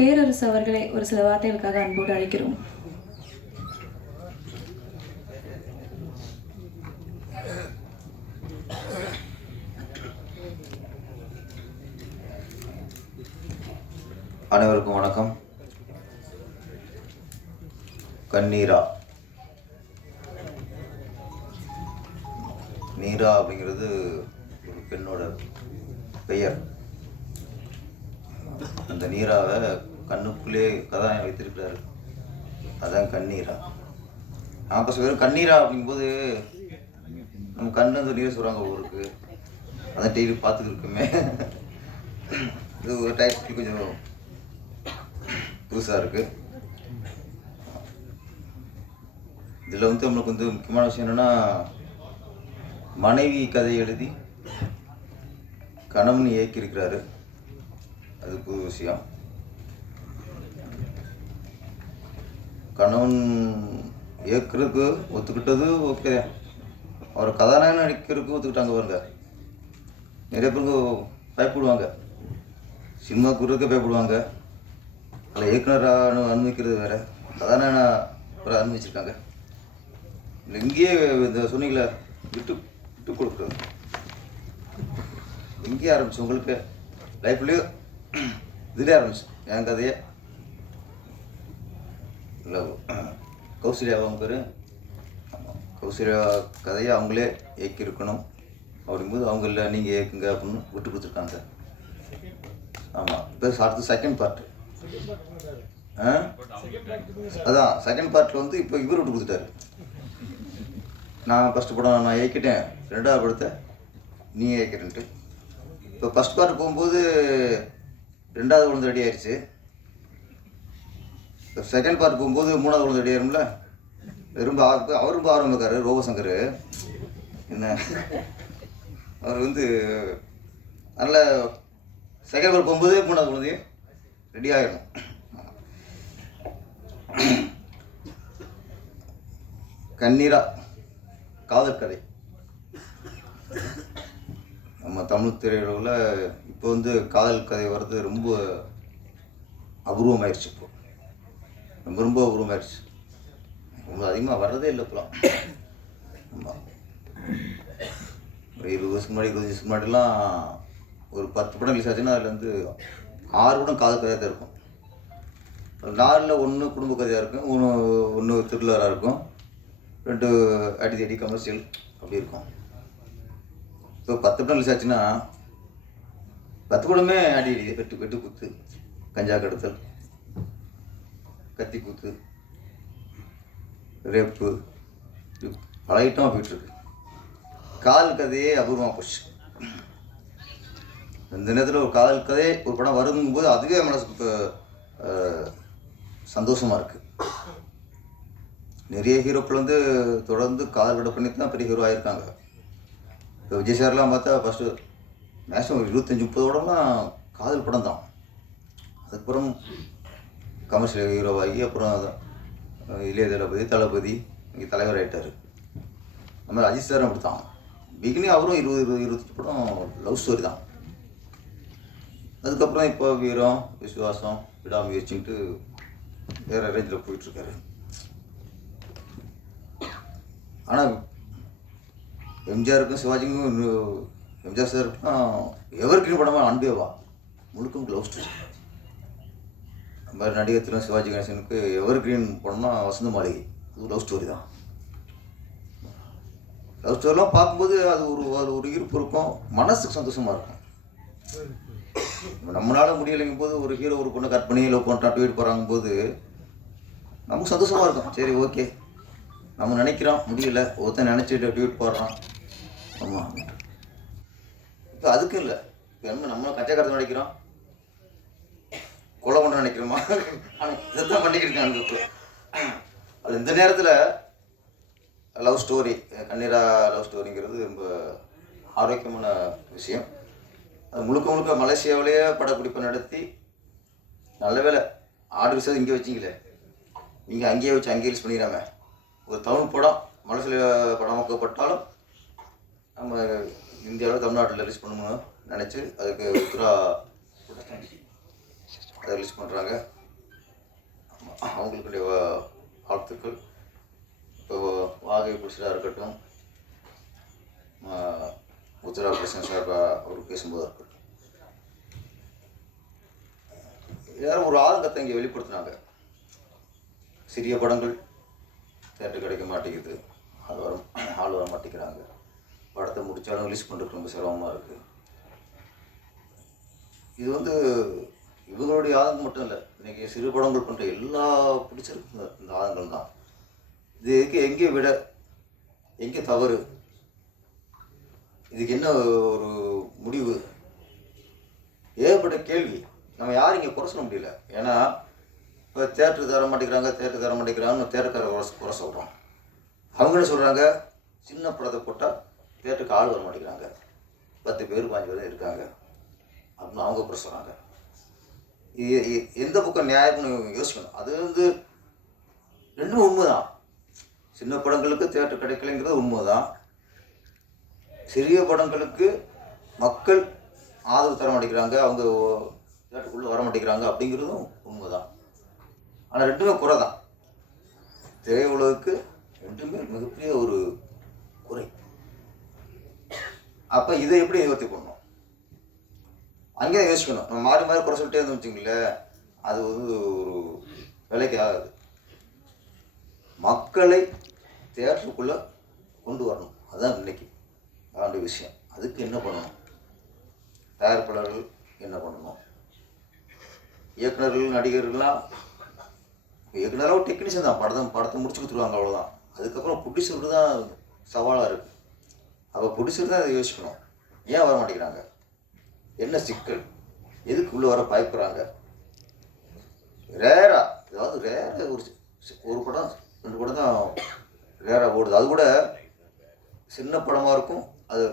பேரரசு அவர்களை ஒரு சில வார்த்தைகளுக்காக அன்போடு அழைக்கிறோம். அனைவருக்கும் வணக்கம். கண்ணீரா. நீரா அப்படிங்கிறது ஒரு பெண்ணோட பெயர். அந்த நீராவை கண்ணுக்குள்ளே கதாநாயகன் வைத்திருக்கிறாரு. அதான் கண்ணீரா. நான் இப்போ வெறும் கண்ணீரா அப்படிங்கும்போது நம்ம கண்ணு அந்த நீர் சொல்கிறாங்க ஊருக்கு அதான் டெய்லி பார்த்துட்டு இருக்குமே. இது ஒரு டைட்டில் கொஞ்சம் புதுசாக இருக்குது இதில் வந்து நம்மளுக்கு வந்து முக்கியமான விஷயம் என்னென்னா மனைவி கதை எழுதி கணவன் இயக்கியிருக்கிறாரு. அது புது விஷயம். கணவன் இயக்குறதுக்கு ஒத்துக்கிட்டது ஓகே அவர் கதாநாயகன் நடிக்கிறதுக்கு ஒத்துக்கிட்டாங்க பாருங்க. நிறைய பேருக்கு பயப்படுவாங்க. சினிமா குருக்க பயப்படுவாங்க. அதில் இயக்குனராக அனுபவிக்கிறது வேற. கதாநாயகனா ஒரு அனுபவிச்சிருக்காங்க. இங்கேயே இந்த சொன்னீங்களே விட்டு விட்டு கொடுக்குறது. இங்கேயே ஆரம்பிச்சு உங்களுக்கு லைஃப்லேயும் திடீர் ஆரம்பிச்சு என் கதையை இல்லை கௌசல்யா அவங்க பேர் கௌசல்யா கதையை அவங்களே இயக்கியிருக்கணும். அப்படிங்கும்போது அவங்க இல்லை நீங்கள் ஏற்குங்க அப்படின்னு விட்டு கொடுத்துருக்காங்க. ஆமாம் இப்போ அடுத்து செகண்ட் பார்ட்டு ஆ? அதான் செகண்ட் பார்ட்டில் வந்து இப்போ இவர் விட்டு கொடுத்துட்டாரு. நான் ஃபஸ்ட்டு படம் நான் இயக்கிட்டேன். ரெண்டாவது படத்தை நீ இயக்கிறேன்ட்டு இப்போ ஃபஸ்ட் பார்ட் போகும்போது ரெண்டாவது குழந்தை ரெடி ஆயிடுச்சு செகண்ட் பார்ட் போகும்போது மூணாவது குழந்தை ரெடி ஆயிரும்ல? ரொம்ப ஆ- அவர் ரொம்ப ஆர்வம் இருக்காரு ரோபசங்கர். என்ன? அவர் வந்து நல்ல செகண்ட் பார்ட் போகும்போது மூணாவது குழந்தையும் ரெடி ஆகிடும் கண்ணீரா காதல் கதை. நம்ம தமிழ் திரையுலகில் இப்போ வந்து காதல் கதை வர்றது ரொம்ப அபூர்வமாயிடுச்சு இப்போ. ரொம்ப ரொம்ப அபூர்வமாயிடுச்சு ரொம்ப அதிகமாக வர்றதே இல்லை இப்போலாம். ஆமாம் ஒரு இருபது வருஷத்துக்கு முன்னாடி இருபது வருஷத்துக்கு முன்னாடிலாம் ஒரு பத்து படம் ரிலீஸ் ஆச்சுன்னா அதில் வந்து ஆறு படம் காதல் கதையாக தான் இருக்கும். நாலில் ஒன்று குடும்ப கதையாக இருக்கும். ஒன்று ஒன்று த்ரில்லராக இருக்கும். ரெண்டு அடி தேடி கமர்ஷியல் அப்படி இருக்கும். இப்போ பத்து படம் ரிலீஸ் ஆச்சுன்னா பத்து படமே அடி அடி வெட்டு வெட்டு குத்து. கஞ்சா கடத்தல். கத்தி குத்து. ரேப்பு. பல ஐட்டமாக போயிட்டுருக்கு. கால் கதையே அபூர்வமாக போச்சு. இந்த நேரத்தில் ஒரு காதல் கதை ஒரு படம் வருங்கும்போது அதுவே மனசுக்கு அஹ், சந்தோஷமா இருக்கு. நிறைய ஹீரோக்கள் வந்து தொடர்ந்து காதல் கடை பண்ணி தான் பெரிய ஹீரோ ஆயிருக்காங்க. இப்போ விஜய் சார்லாம் பார்த்தா ஃபஸ்ட்டு மேக்ஸிமம் ஒரு இருபத்தஞ்சி முப்பது படம்லாம் காதல் படம் தான். அதுக்கப்புறம் கமர்ஷியல் ஹீரோவாகி அப்புறம் இளைய தளபதி தளபதி இங்கே தலைவர் ஆகிட்டார் அது மாதிரி அஜித் சாரும் அப்படி தான் பிகினி அவரும் இருபது இருபது இருபத்தஞ்சி படம் லவ் ஸ்டோரி தான். அதுக்கப்புறம் இப்போ வீரம் விசுவாசம் விடாமுயற்சின்ட்டு வேறு ரேஞ்சில் போயிட்டுருக்காரு ஆனால் எம்ஜிஆருக்கும் சிவாஜிக்கும் எம்ஜிஆர் சாருக்கும் எவருக்கும் படமாக அன்பேவா முழுக்கும் முழுக்க லவ் ஸ்டோரி அந்த மாதிரி நடிகர் சிவாஜி கணேசனுக்கு எவர் கிரீன் படம்னா வசந்த மாளிகை. அது லவ் ஸ்டோரி தான். லவ் ஸ்டோரிலாம் பார்க்கும்போது அது ஒரு அது ஒரு ஈர்ப்பு இருக்கும். மனசுக்கு சந்தோஷமாக இருக்கும். நம்மளால முடியலைங்கும் போது ஒரு ஹீரோ ஒரு பொண்ணை கட் பண்ணி லவ் பண்ணுறான் ட்வீட் போகிறாங்க போது நமக்கு சந்தோஷமாக இருக்கும். சரி ஓகே நம்ம நினைக்கிறோம் முடியல. ஒருத்தன் நினச்சிட்டு ட்வீட் போடுறான். ஆமாம் இப்போ அதுக்கு இல்லை. இப்போ என்ன நம்ம கச்சக்கரத்தை நினைக்கிறோம். கொலை பண்ண நினைக்கிறோமா? ஆனால் இதைத்தான் பண்ணிக்கிட்டு இருக்காங்க அது இந்த நேரத்தில் லவ் ஸ்டோரி கண்ணீரா லவ் ஸ்டோரிங்கிறது ரொம்ப ஆரோக்கியமான விஷயம். அது முழுக்க முழுக்க மலேசியாவிலேயே படப்பிடிப்பை நடத்தி நல்ல வேலை ஆர்டர் விஷயம் இங்கே வச்சிங்களே. நீங்கள் அங்கேயே வச்சு அங்கேயே ரிலீஸ் பண்ணிக்கிறாங்க ஒரு தமிழ் படம் மலேசியா படமாக்கப்பட்டாலும் நம்ம இந்தியாவில் தமிழ்நாட்டில் ரிலீஸ் பண்ணணும்னு நினச்சி அதுக்கு உத்ரா அதை ரிலீஸ் பண்ணுறாங்க அவங்களுக்குடைய வாழ்த்துக்கள். இப்போ வாகை புருஷராக இருக்கட்டும் உத்ரா உத்தரா சார் அவர் பேசும்போதாக இருக்கட்டும். யாரும் ஒரு ஆதங்கத்தை இங்கே வெளிப்படுத்தினாங்க. சிறிய படங்கள் தேட்டர் கிடைக்க மாட்டேங்குது. அது வர ஆள் வர மாட்டேங்கிறாங்க. படத்தை முடித்தாலும் ரிலீஸ் பண்ணுறதுக்கு ரொம்ப சிரமமாக இருக்குது இது வந்து இவங்களுடைய ஆதங்கம் மட்டும் இல்லை இன்றைக்கி சிறு படங்கள் பண்ணுற எல்லா பிடிச்சிருக்கு இந்த- ஆதங்கள் தான். இது எங்கே எங்கே விட எங்கே தவறு இதுக்கு என்ன ஒரு முடிவு? ஏகப்பட்ட கேள்வி. நம்ம யாரும் இங்கே குறை சொல்ல முடியல. ஏன்னா இப்போ தேட்டர் தர மாட்டேங்கிறாங்க தேட்டர் தர மாட்டேங்கிறாங்கன்னு தேட்டருக்கார குறை குறை சொல்கிறோம் அவங்க என்ன சொல்கிறாங்க சின்ன படத்தை போட்டால் தேட்டருக்கு ஆள் வர மாட்டேங்கிறாங்க. பத்து பேர் பாஞ்சு பேர் இருக்காங்க. அப்படின்னு அவங்க அப்புறம் சொல்கிறாங்க எந்த பக்கம் நியாயம்னு யோசிக்கணும். அது வந்து ரெண்டும் உண்மை தான் சின்ன படங்களுக்கு தேட்டர் கிடைக்கலைங்கிறது உண்மைதான். சிறிய படங்களுக்கு மக்கள் ஆதரவு தர மாட்டேங்கிறாங்க. அவங்க தேட்டருக்குள்ளே வர மாட்டேங்கிறாங்க அப்படிங்கிறதும் உண்மை தான் ஆனால் ரெண்டுமே குறை தான் திரையுலகுக்கு ரெண்டுமே மிகப்பெரிய ஒரு அப்போ இதை எப்படி நிவர்த்தி பண்ணணும் அங்கேயே யோசிக்கணும். நம்ம மாறி மாறி குறை சொல்லிட்டே இருந்தோம் வச்சுங்களேன் அது வந்து ஒரு விலைக்கு ஆகாது. மக்களை தேட்டருக்குள்ளே கொண்டு வரணும். அதுதான் இன்னைக்கு வேண்டிய விஷயம். அதுக்கு என்ன பண்ணணும்? தயாரிப்பாளர்கள் என்ன பண்ணணும்? இயக்குனர்கள் நடிகர்கள்லாம் இயக்குனராக டெக்னீஷியன் தான். படத்தை படத்தை முடிச்சு கொடுத்துருவாங்க அவ்வளோதான் அதுக்கப்புறம் ப்ரொடியூசருக்கு தான் சவாலாக இருக்குது அப்போ பிடிச்சிருந்தா தான் அதை யோசிக்கணும். ஏன் வர மாட்டேங்கிறாங்க? என்ன சிக்கல்? எதுக்கு உள்ளே வர பயப்படுறாங்க ரேரா. அதாவது ரேர ஒரு ஒரு படம் ரெண்டு படம் தான் ரேராக ஓடுது. அது கூட சின்ன படமாக இருக்கும். அது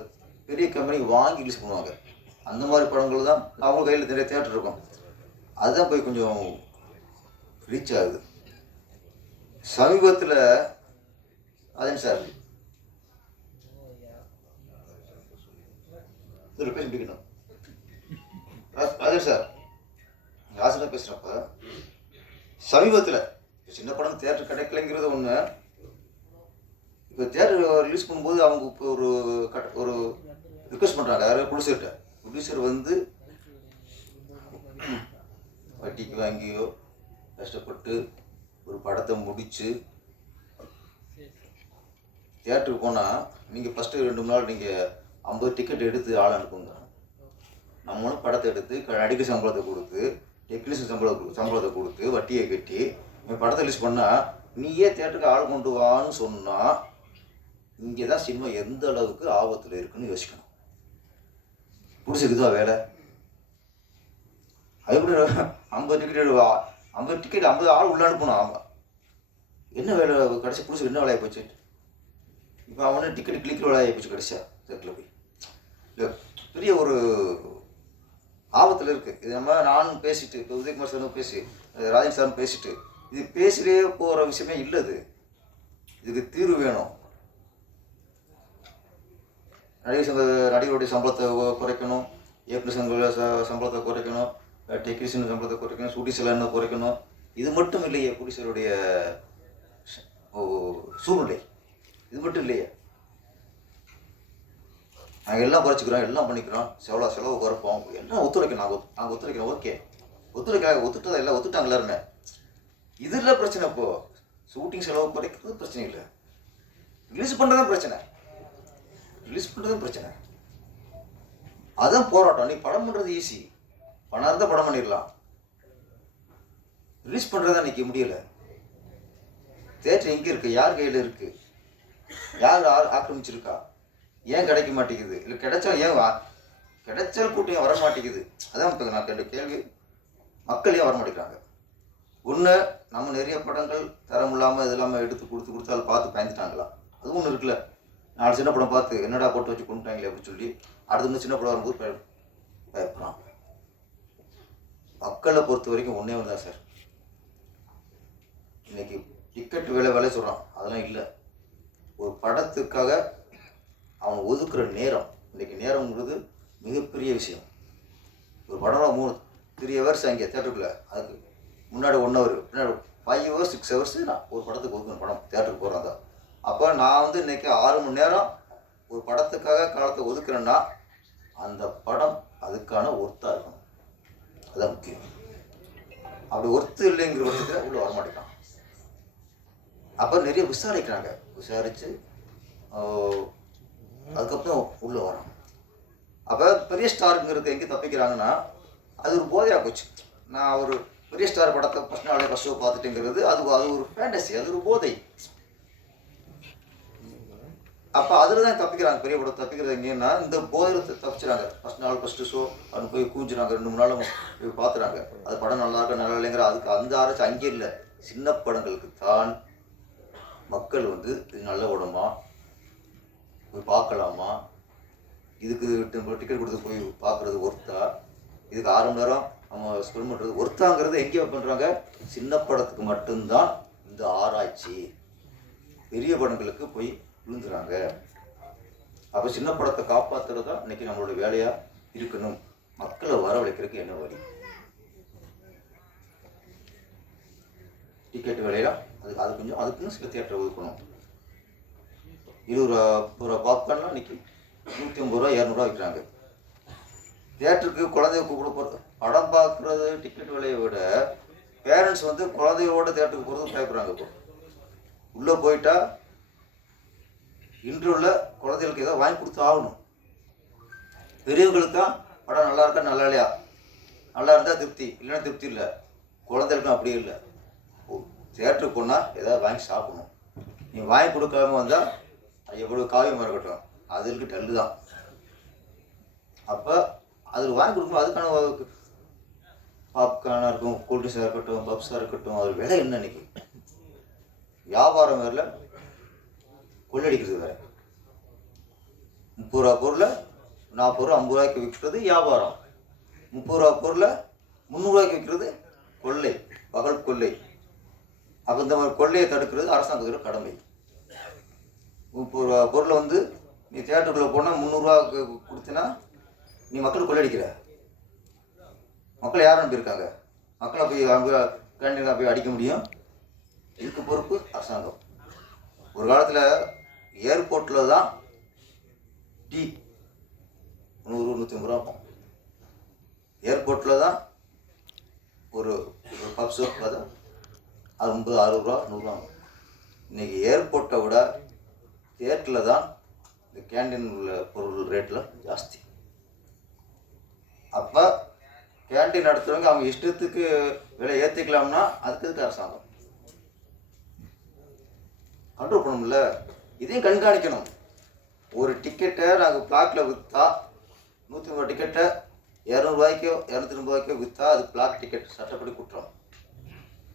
பெரிய கம்பெனி வாங்கி ரிலீஸ் பண்ணுவாங்க. அந்த மாதிரி படங்கள் தான் அவங்க கையில் நிறைய தேட்டர் இருக்கும். அதுதான் போய் கொஞ்சம் ரீச் ஆகுது. சமீபத்தில் அதே சார் இதில் பேசி முடிக்கணும் அதே சார் ராசனா பேசுகிறப்ப சமீபத்தில் சின்ன படம் தேட்டர் கிடைக்கலைங்கிறது ஒன்று இப்போ தேட்டர் ரிலீஸ் பண்ணும்போது அவங்க இப்போ ஒரு கட் ஒரு ரிக்வஸ்ட் பண்ணுறாங்க யாராவது ப்ரொடியூசர்கிட்ட ப்ரொடியூசர் வந்து வட்டிக்கு வாங்கியோ கஷ்டப்பட்டு ஒரு படத்தை முடித்து தேட்டருக்கு போனால் நீங்கள் ஃபஸ்ட்டு ரெண்டு மூணு நாள் நீங்கள் ஐம்பது டிக்கெட் எடுத்து ஆள் அனுப்புங்க நம்மளும் படத்தை எடுத்து க- சம்பளத்தை கொடுத்து டெக்னீஷியன் சம்பளம் சம்பளத்தை கொடுத்து வட்டியை கட்டி நீ படத்தை ரிலீஸ் பண்ணால் நீயே தேட்டருக்கு ஆள் கொண்டு வான்னு சொன்னால் இங்கே தான் சினிமா எந்த அளவுக்கு ஆபத்தில் இருக்குன்னு யோசிக்கணும். பிடிச்சிருக்குதா வேலை? அது கூட ஐம்பது டிக்கெட் ஐம்பது டிக்கெட் ஐம்பது ஆள் உள்ள அனுப்பணும் ஆமாம் என்ன வேலை கடைசி பிடிச்சி என்ன வேலையை போச்சு? இப்போ அவனே டிக்கெட் கிளிக்கிற வேலையை போச்சு கடைசியா தேட்டரில் போய். பெரிய ஒரு ஆபத்தில் இருக்குது இது நம்ம நானும் பேசிட்டு இப்போ உதயகுமார் சாரும் பேசி அஹ் ராஜன் சாரும் பேசிட்டு இது பேசிட்டே போகிற விஷயமே இல்லை இது இதுக்கு தீர்வு வேணும். நடிகர் சங்க நடிகருடைய சம்பளத்தை குறைக்கணும். ஏப்ரல் சங்க ச- சம்பளத்தை குறைக்கணும். டெக்னீஷியன் சம்பளத்தை குறைக்கணும். ஷூட்டிங் செலவு குறைக்கணும். இது மட்டும் இல்லையே குடிசருடைய சூழ்நிலை. இது மட்டும் இல்லையே. நாங்கள் எல்லாம் குறைச்சிக்கிறோம் எல்லாம் பண்ணிக்கிறோம். செவ்வளோ செலவு குறைப்போம். எல்லாம் ஒத்துழைக்கணும். நாங்கள் நாங்கள் ஒத்துழைக்கிறோம். ஓகே ஒத்துழைக்க ஒத்துட்டதை எல்லாம் ஒத்துட்டாங்க எல்லாருமே இதில் பிரச்சனை இப்போ. ஷூட்டிங் செலவு குறைக்கிறது பிரச்சனை இல்லை. ரிலீஸ் பண்ணுறது பிரச்சனை. ரிலீஸ் பண்ணுறது பிரச்சனை. அதான் போராட்டம். நீ படம் பண்ணுறது ஈஸி பணம் இருந்தால் படம் பண்ணிடலாம். ரிலீஸ் பண்ணுறதா இன்றைக்கி முடியல. தேட்டர் எங்கே இருக்கு? யார் கையில் இருக்குது யார் ஆக்கிரமிச்சிருக்கா? ஏன் கிடைக்க மாட்டேங்குது? இல்லை கிடைச்சா ஏன் வா- கிடைச்சால் கூட்டம் ஏன் வர மாட்டேங்குது அதான் இப்போ நான் கேட்ட கேள்வி. மக்கள் ஏன் வர மாட்டேங்கிறாங்க ஒன்று நம்ம நிறைய படங்கள் தரம் இல்லாமல் இது இல்லாமல் எடுத்து கொடுத்து கொடுத்தாலும் அதை பார்த்து பயந்துட்டாங்களா? அது ஒன்று இருக்குல்ல. நாலு சின்ன படம் பார்த்து என்னடா போட்டு வச்சு கொண்டுட்டாங்களே அப்படின்னு சொல்லி அடுத்து இன்னும் சின்ன படம் வரும்போது பய பயப்படலாம் மக்களை பொறுத்த வரைக்கும் ஒன்றே ஒன்று தான் சார். இன்னைக்கு டிக்கெட் விலை விலை சொல்கிறான் அதெல்லாம் இல்லை. ஒரு படத்துக்காக அவங்க ஒதுக்குற நேரம் இன்றைக்கி நேரம்ங்கிறது மிகப்பெரிய விஷயம். ஒரு படம் மூணு த்ரீ ஹவர்ஸ் அங்கே தேட்டருக்குள்ளே அதுக்கு முன்னாடி ஒன் ஹவர் பின்னாடி ஃபைவ் ஹவர்ஸ் சிக்ஸ் ஹவர்ஸ் நான் ஒரு படத்துக்கு ஒதுக்கணும் படம் தேட்டருக்கு போகிறதா அப்போ நான் வந்து இன்றைக்கி ஆறு மணி நேரம் ஒரு படத்துக்காக காலத்தை ஒதுக்குறேன்னா அந்த படம் அதுக்கான ஒர்த்தாக இருக்கணும். அதுதான் முக்கியம். அப்படி ஒர்த்து இல்லைங்கிற பட்சத்தில் உள்ளே வரமாட்டேங்கிறான். அப்போ நிறைய விசாரிக்கிறாங்க. விசாரித்து அதுக்கப்புறம் உள்ளே வராங்க அப்போ பெரிய ஸ்டாருங்கிறது எங்கே தப்பிக்கிறாங்கன்னா அது ஒரு போதையாக போச்சு. நான் ஒரு பெரிய ஸ்டார் படத்தை ஃபஸ்ட் நாளே ஃபஸ்ட் ஷோ பார்த்துட்டுங்கிறது அது அது ஒரு ஃபேண்டசி அது ஒரு போதை. அப்போ அதில் தான் தப்பிக்கிறாங்க பெரிய படம் தப்பிக்கிறது எங்கேன்னா இந்த போதையில் தப்பிச்சுறாங்க. ஃபஸ்ட் நாள் ஃபஸ்ட்டு ஷோ அங்கே போய் கூஞ்சுறாங்க ரெண்டு மூணு நாளும் போய் பார்த்துறாங்க. அது படம் நல்லா இருக்கா நல்லா இல்லைங்கிற அதுக்கு அந்த ஆராய்ச்சி அங்கே இல்லை. சின்ன படங்களுக்கு தான் மக்கள் வந்து இது நல்ல படமா போய் பார்க்கலாமா? இதுக்கு டிக்கெட் கொடுத்து போய் பார்க்குறது ஒர்த்தா? இதுக்கு ஆறு மணி நேரம் நம்ம ஸ்பெண்ட் பண்ணுறது ஒர்த்தாங்கிறத எங்கே பண்ணுறாங்க சின்ன படத்துக்கு மட்டும்தான் இந்த ஆராய்ச்சி. பெரிய படங்களுக்கு போய் விழுந்துறாங்க. அப்போ சின்ன படத்தை காப்பாற்றுறது தான் இன்றைக்கி நம்மளோட வேலையாக இருக்கணும். மக்களை வரவழைக்கிறதுக்கு என்ன வழி? டிக்கெட் விலையெல்லாம் அதுக்கு அது கொஞ்சம் அதுக்குன்னு சில தேட்டரை ஒதுக்கணும். இருபது ரூபா முப்பது ரூபா பாப்கார்ன்லாம் இன்னைக்கு நூற்றி ஐம்பது ரூபா இரநூறுவா விற்கிறாங்க தேட்டருக்கு குழந்தைய கூப்பிட போகிறது படம் பார்க்குறது டிக்கெட் விலையை விட பேரண்ட்ஸ் வந்து குழந்தையோட தேட்டருக்கு போகிறது பயப்படுறாங்க இப்போ. உள்ளே போயிட்டா இன்று உள்ள குழந்தைகளுக்கு ஏதோ வாங்கி கொடுத்து ஆகணும். பெரியவங்களுக்கு தான் படம் நல்லா இருக்கா நல்லா இல்லையா? நல்லா இருந்தால் திருப்தி இல்லைன்னா திருப்தி இல்லை. குழந்தைகளுக்கும் அப்படியே இல்லை. தேட்டருக்கு போனால் ஏதாவது வாங்கி சாப்பிடணும். நீ வாங்கி கொடுக்காம வந்தால் எவ்வளோ காவியமாக இருக்கட்டும் அதுக்கு டல்லு தான். அப்போ அதில் வாங்கி கொடுக்கும்போது அதுக்கான பாப்கார்னாக இருக்கும் கூல்ட்ரிங்ஸாக இருக்கட்டும் பப்ஸாக இருக்கட்டும் அது விலை என்ன இன்னைக்கு? வியாபாரம் வேறல கொள்ளடிக்கிறது வேற. முப்பது ரூபா பொருளை நாற்பது ரூபா ஐம்பது ரூபாய்க்கு விற்கிறது வியாபாரம். முப்பது ரூபா பொருளை முந்நூறுரூவாய்க்கு விற்கிறது கொள்ளை பகல் கொள்ளை. அப்போ இந்த மாதிரி கொள்ளையை தடுக்கிறது அரசாங்கத்தோட கடமை. முப்பது ரூபா பொருளை வந்து நீ தேட்டருக்குள்ளே போனால் முந்நூறுரூவா கொடுத்தினா நீ மக்கள் கொள்ளடிக்கிற. மக்கள் யார் அனுப்பியிருக்காங்க மக்களை போய் அங்கே கேண்டீனில் போய் அடிக்க முடியும்? இதுக்கு பொறுப்பு அரசாங்கம். ஒரு காலத்தில் ஏர்போர்ட்டில் தான் டீ நூறு நூற்றி ஐம்பது ரூபா இருக்கும். ஏர்போர்ட்டில் தான் ஒரு ஒரு பப்ஸ் அது ஐம்பது அறுபது ரூபா நூறுரூவா ஆகும். இன்றைக்கி ஏர்போர்ட்டை விட தியேட்டரில் தான் இந்த கேண்டீன் உள்ள பொருள் ரேட்டில் ஜாஸ்தி. அப்போ கேண்டீன் நடத்துகிறவங்க அவங்க இஷ்டத்துக்கு விலை ஏற்றிக்கலாம்னா அதுக்கு இதுக்கு அரசாங்கம்? கண்ட்ரோல் பண்ணணும்ல? இதையும் கண்காணிக்கணும். ஒரு டிக்கெட்டை நாங்கள் பிளாக்கில் விற்றா நூற்றி ஐம்பது டிக்கெட்டை இரநூறுவாய்க்கோ இரநூத்தி ரூபாய்க்கோ விற்றா அது பிளாக் டிக்கெட் சட்டப்படி குற்றம்.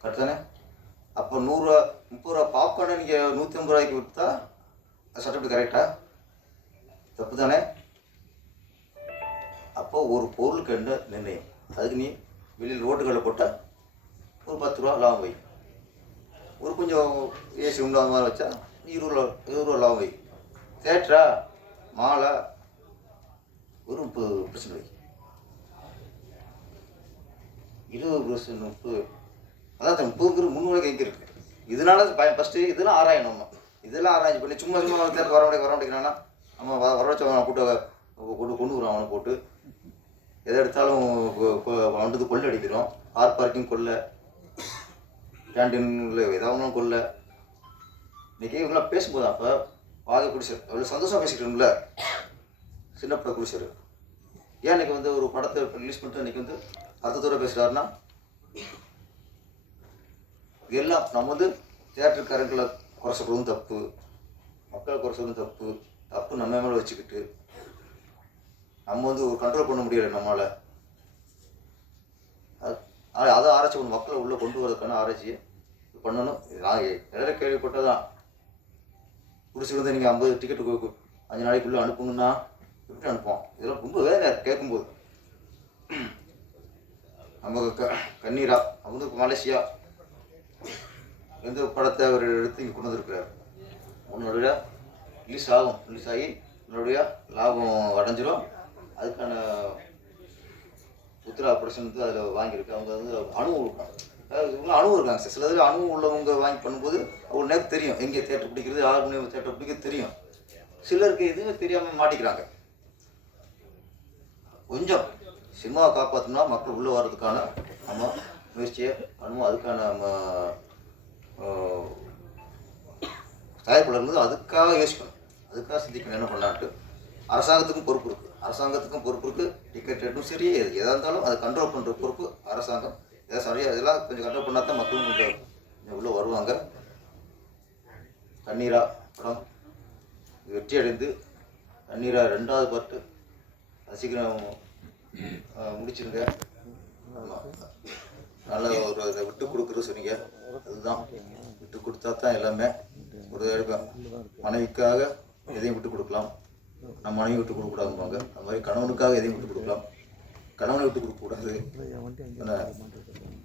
கரெக்ட் தானே? அப்போ நூறுரூவா முப்பது ரூபா பாப்கார்னை நீங்கள் நூற்றி ஐம்பது ரூபாய்க்கு விற்றா சட்டப்படி கரெக்டா தப்பு தானே அப்போ ஒரு பொருளுக்கு என்ன நிர்ணயம். அதுக்கு நீ வெளியில் ரோட்டுகளில் போட்டால் ஒரு பத்து ரூபா லாபம் வை. ஒரு கொஞ்சம் ஏசி உண்டாத மாதிரி வச்சா இருபது ரூபா இருபது ரூபா லாபம் வை. தேட்டரா? மாலை? ஒரு முப்பது பர்சன்ட் வை. இருபது பர்சன்ட் முப்பது. அதான் முப்பதுங்கிறது முந்நூறு கைக்கு இருக்கு. இதனால பய ஃபஸ்ட்டு இதெல்லாம் ஆராயணும் நம்ம. இதெல்லாம் அரேஞ்ச் பண்ணி சும்மா சும்மா தேர்தல் வர முடியாது வர முடியுங்கிறானா நம்ம வர வச்ச அவனை கூட்டு கொண்டு கொண்டு வரோம் அவனை போட்டு. எதை எடுத்தாலும் வந்துட்டு கொள்ளை அடிக்கிறோம். கார் பார்க்கிங் கொள்ளை. கேண்டீனில் ஏதாவது கொள்ளை. இன்னைக்கு இவங்களாம் பேசும்போது அப்போ வாகை குடிசர் அவ்வளோ சந்தோஷமாக பேசிக்கிறோம்ல சின்ன பட குடிசர் ஏன் இன்னைக்கு வந்து ஒரு படத்தை ரிலீஸ் பண்ணிட்டு இன்றைக்கி வந்து அர்த்தத்தோட பேசுகிறாருன்னா எல்லாம் நம்ம வந்து தேட்டருக்காரங்களை குறை சொல்கிறதும் தப்பு. மக்களை குறை சொல்றதும் தப்பு. தப்பு நம்ம மேலே வச்சுக்கிட்டு நம்ம வந்து ஒரு கண்ட்ரோல் பண்ண முடியலை நம்மளால் அது அதை ஆராய்ச்சி பண்ணணும் மக்களை உள்ளே கொண்டு வரதுக்கான ஆராய்ச்சியை பண்ணணும். நான் கேள்விப்பட்டால் கேள்விப்பட்டதான் குடிச்சு வந்து நீங்கள் ஐம்பது டிக்கெட்டு அஞ்சு நாளைக்குள்ளே அனுப்புங்கன்னா எப்படி அனுப்புவோம் இதெல்லாம் ரொம்ப வேலை கேட்கும்போது. நம்ம க கண்ணீரா அவங்க வந்து மலேசியா எந்த படத்தை அவர் எடுத்து இங்கே கொண்டு வந்திருக்கிறார். உன்னுடைய ரிலீஸ் ஆகும் ரிலீஸ் ஆகி உன்னுடைய லாபம் அடைஞ்சிரும். அதுக்கான உத்ரா ஆப்ரேஷன் வந்து அதில் வாங்கியிருக்கு. அவங்க வந்து அணு இருக்காங்க அதாவது அணுவும் இருக்காங்க. சார் சில இதில் அணு உள்ளவங்க வாங்கி பண்ணும்போது ஒரு நேரம் தெரியும். எங்கே தேட்டர் பிடிக்கிறது ஆறு மணி தேட்டர் பிடிக்கிறது தெரியும். சிலருக்கு எதுவுமே தெரியாமல் மாட்டிக்கிறாங்க. கொஞ்சம் சினிமாவை காப்பாற்றணும்னா மக்கள் உள்ளே வர்றதுக்கான நம்ம முயற்சியை பண்ணுவோம். அதுக்கான நம்ம ஆஹ், இருந்தது. அதுக்காக யோசிக்கணும். அதுக்காக சிந்திக்கணும். என்ன பண்ணலான்ட்டு. அரசாங்கத்துக்கும் பொறுப்பு இருக்குது அரசாங்கத்துக்கும் பொறுப்பு இருக்குது டிக்கெட் ரேட்டும் சரி எதாக இருந்தாலும் அதை கண்ட்ரோல் பண்ணுற பொறுப்பு அரசாங்கம். எதாவது சரியாக இதெல்லாம் கொஞ்சம் கண்ட்ரோல் பண்ணால் தான் மக்களும் கொஞ்சம் கொஞ்சம் உள்ளே வருவாங்க. தண்ணீரா படம். வெற்றி அடைந்து தண்ணீரா ரெண்டாவது பாட்டு அது சீக்கிரம் முடிச்சிருங்க. ஆமாம் நல்ல ஒரு விட்டு கொடுக்குறது சொன்னீங்க. அதுதான். விட்டு கொடுத்தா தான் எல்லாமே ஒரு எடுப்பேன் மனைவிக்காக எதையும் விட்டு கொடுக்கலாம். நம்ம மனைவி விட்டு கொடுக்கக்கூடாதுப்பாங்க அது மாதிரி கணவனுக்காக எதையும் விட்டு கொடுக்கலாம். கணவனை விட்டு கொடுக்கக்கூடாது. என்ன,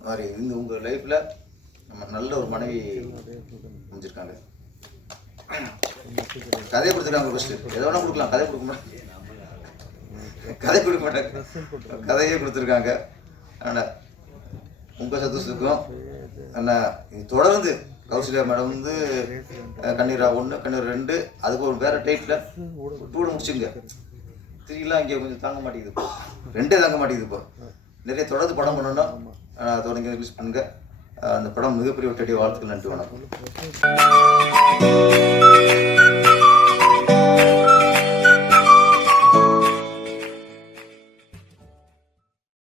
மாதிரி இந்த உங்கள் லைஃப்பில் நம்ம நல்ல ஒரு மனைவி அமைஞ்சிருக்காங்க. கதையை கொடுத்துருக்காங்க ஃபஸ்ட்டு எதை வேணால் கொடுக்கலாம். கதை கொடுக்க மாட்டேன் கதை கொடுக்க மாட்டாங்க. கதையே கொடுத்துருக்காங்க. ஆனால் உங்கள் சந்தோஷத்துக்கும் என்ன இது தொடர்ந்து கௌசல்யா மேடம் வந்து கண்ணீரா ஒன்று கண்ணீர் ரெண்டு அதுக்கு ஒரு வேறு டைட்டில் டூடு முடிச்சுங்க. த்ரீலாம் இங்கே கொஞ்சம் தாங்க மாட்டேங்குது இப்போ. ரெண்டே தாங்க மாட்டேங்குது இப்போ. நிறைய தொடர்ந்து படம் பண்ணணும்னா தொடங்கி ரிலீஸ் பண்ணுங்க. அந்த படம் மிகப்பெரிய ஒட்டடி வாழ்த்துக்கள் நன்றி வணக்கம்.